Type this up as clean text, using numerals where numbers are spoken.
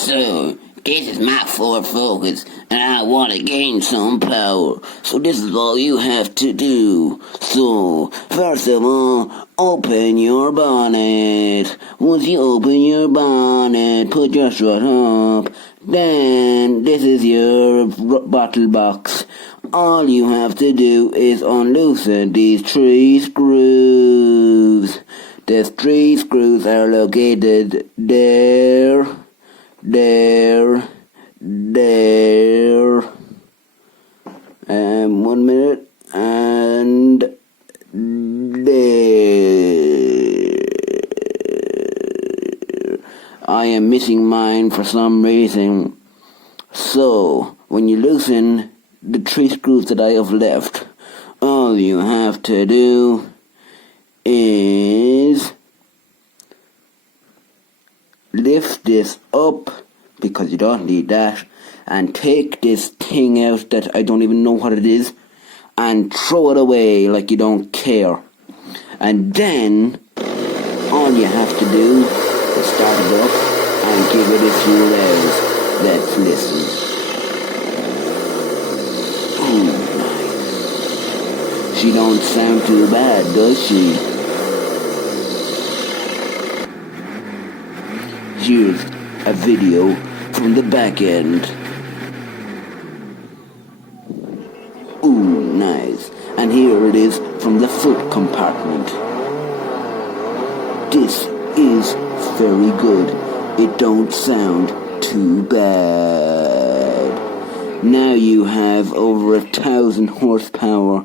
So, this is my Ford Focus, and I want to gain some power. So this is all you have to do. So, first of all, open your bonnet. Once you open your bonnet, put your strut up. Then, this is your bottle box. All you have to do is unloosen these 3 screws. The 3 screws are located there, 1 minute, and there. I am missing mine for some reason. So, when you loosen the 3 screws that I have left, all you have to do is lift this up, because you don't need that, and take this thing out that I don't even know what it is, and throw it away like you don't care. And then all you have to do is start it up and give it a few revs. Let's listen. Ooh, nice. She don't sound too bad, does she? Here's a video from the back end. Ooh, nice. And here it is from the foot compartment. This is very good. It don't sound too bad. Now you have over 1,000 horsepower